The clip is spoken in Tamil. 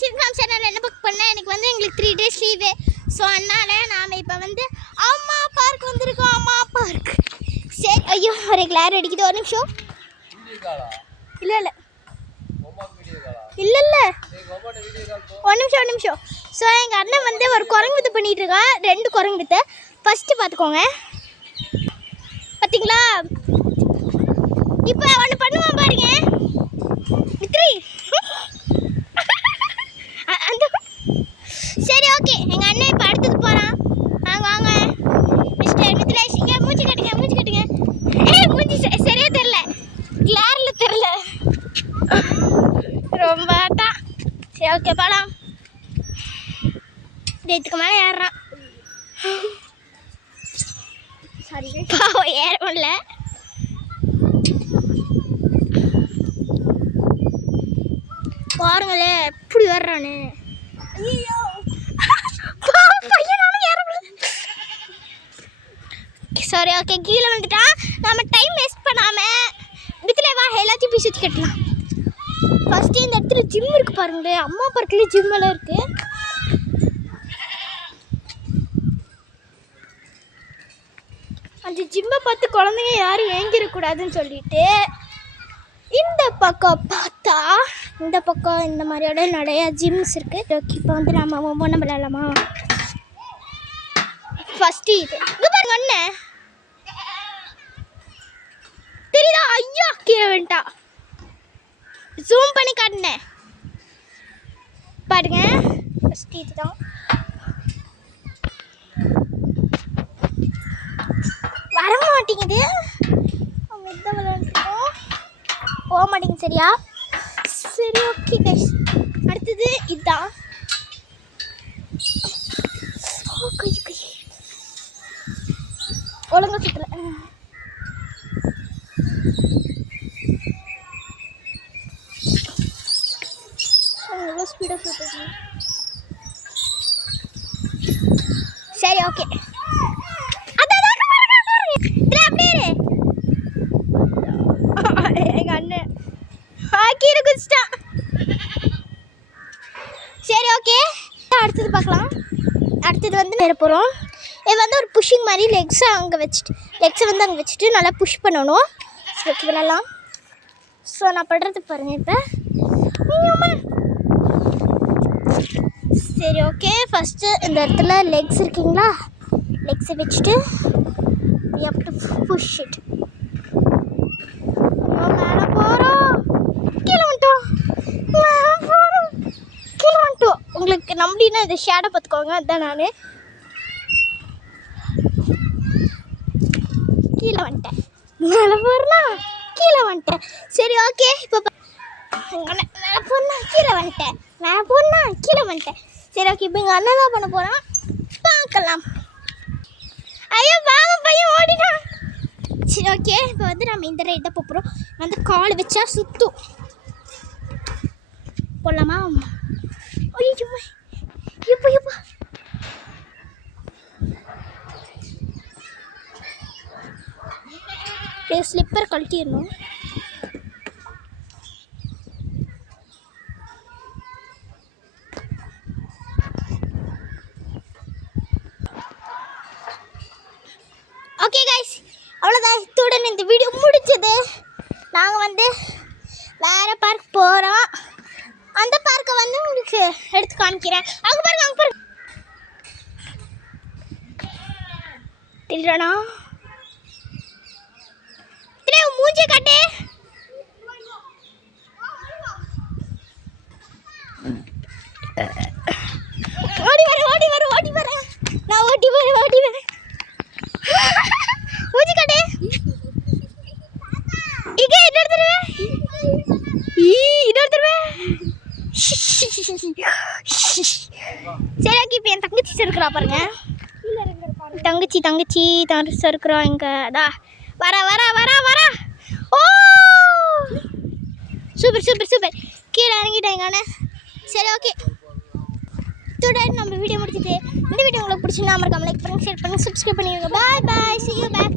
சிவகாம் சேனல் என்ன புக் பண்ண எனக்கு வந்து எங்களுக்கு 3 days லீவு. ஸோ அதனால நாம் இப்போ வந்து அம்மா பார்க் வந்திருக்கோம். அம்மா பார்க் சரி. ஐயோ ஒரு கிளார் அடிக்குது. ஒரு நிமிஷம். இல்லை இல்லை இல்லை இல்லை ஒரு நிமிஷம். ஸோ எங்கள் அண்ணன் வந்து ஒரு குரங்கு வித்து பண்ணிகிட்டு இருக்கான். 2 குரங்கு வித்து. ஃபஸ்ட்டு பார்த்துக்கோங்க. பார்த்தீங்களா? இப்போ ஒன்று பண்ணுவான் பாருங்க. விக்ரி அந்த சரி ஓகே. எங்கள் அண்ணன் இப்போ அடுத்தது போகிறான். வாங்க வாங்க மிஸ்டர் மித்லேஷ். இங்கே மூச்சு கட்டுங்க மூச்சு கட்டுங்க. மூச்சு சரியா தெரில, கிளாரில் தெரில ரொம்ப தான். சரி ஓகே போகலாம். இதுக்கு மேலே ஏறுறான். சாரி பாவம் ஏற முடியல. பாருங்களே எப்படி ஏறுறானு. ஐயோ பையனாலும் ஏற முடியல. சாரி ஓகே கீழே வந்துட்டான். நம்ம டைம் வேஸ்ட் பண்ணாமல் வித்துல வா எல்லாத்தையும் போய் சுற்றி கட்டலாம். ஃபஸ்ட்டு இந்த இடத்துல ஜிம் இருக்குது பாருங்களேன். அம்மா பார்க்கில் ஜிம் எல்லாம் இருக்குது. அந்த ஜிம்மை பார்த்து குழந்தைங்க யாரும் ஏங்கிடக்கூடாதுன்னு சொல்லிட்டு இந்த பக்கம் பார்த்தா இந்த பக்கம் இந்த மாதிரியோட நிறையா ஜிம்ஸ் இருக்குது. இப்போ வந்து நம்ம ஒவ்வொன்றும் விளையாடலாமா? ஃபஸ்ட்டு இது இங்கே பாருங்க அண்ணன் தெரியுதா? ஐயா கீழே வந்துட்டா. ஜூம் பண்ணி காட்டினேன் பாருங்க. ஃபஸ்ட்டு இதுதான். வர மாட்டேங்குது. அவங்க இதான் விளையாண்டுருக்கோம். போக மாட்டேங்குது சரியா? சரி ஓகே கைஸ். அடுத்தது இதுதான். ஒழுங்கா சுற்றுல எவ்வளோ ஸ்பீடாக சுற்றுங்க. சரி ஓகே. எங்கள் அண்ணன் கீழே குதிச்சிட்டான். சரி ஓகே அடுத்தது பார்க்கலாம். அடுத்தது வந்து வேற போகிறோம். இது வந்து ஒரு புஷ்ஷிங் மாதிரி லெக்ஸை வந்து அங்கே வச்சுட்டு நல்லா புஷ் பண்ணணும். ஓகே விளாட்லாம். ஸோ நான் பண்ணுறது பாருங்கள் இப்போ. சரி ஓகே ஃபஸ்ட்டு இந்த இடத்துல லெக்ஸ் இருக்குங்களா, லெக்ஸை வச்சுட்டு you have to push it. மேலே போகிறோம். கீழே வந்துட்டோம். மேலே போகிறோம். கீழே வந்துட்டோம். உங்களுக்கு நம்பினா இதை ஷேடை பார்த்துக்கோங்க. அதுதான் நான் கீழே வந்துட்டேன். மேலே போகிறேன்னா கீழே வந்துட்டேன். சரி ஓகே இப்போ மேலே போனா கீழே வந்துட்டேன். மேலே போனா கீழே வந்துட்டேன். சரி ஓகே இப்போ எங்கள் அண்ணன் தான் பண்ண போகிறான். பார்க்கலாம். ஐயோ வாங்க பையன் ஓடினான். சரி ஓகே இப்போ வந்து நம்ம இந்த ரைட் தான் போகிறோம். வந்து கால் வச்சா சுற்றும். போடலாமா? ஐயோ இப்போ இப்போ ஸ்லிப்பர் கழட்டிடணும். ஓகே கைஸ் அவ்வளோதான். இத்துடன் இந்த வீடியோ முடிச்சது. நாங்கள் வந்து வேறு பார்க் போகிறோம். அந்த பார்க்கை வந்து உங்களுக்கு எடுத்து காமிக்கிறேன். அங்கே பாருங்க அங்கே பாருங்க. தெரியலண்ணா மூஞ்சி காட்டு. ஓடி வர ஓடி வர ஓடி வரேன். நான் ஓடி வரேன். மூஞ்சி காட்டு. இங்கே இன்னொரு தடவை. சரி ஓகே இப்போ என் தங்கச்சி சறுக்கிறா பாருங்க. தங்கச்சி சறுக்கிறா இங்கே. அதா வர ஓ சூப்பர் கீழே இறங்கிட்டாங்க. சரி ஓகே இத்துடன் நம்ம வீடியோ முடிச்சுட்டு இந்த வீடியோ உங்களுக்கு பிடிச்சிருந்தா மறக்காம லைக் பண்ணுங்க, ஷேர் பண்ணுங்க, சப்ஸ்கிரைப் பண்ணிடுங்க. பாய் see you back.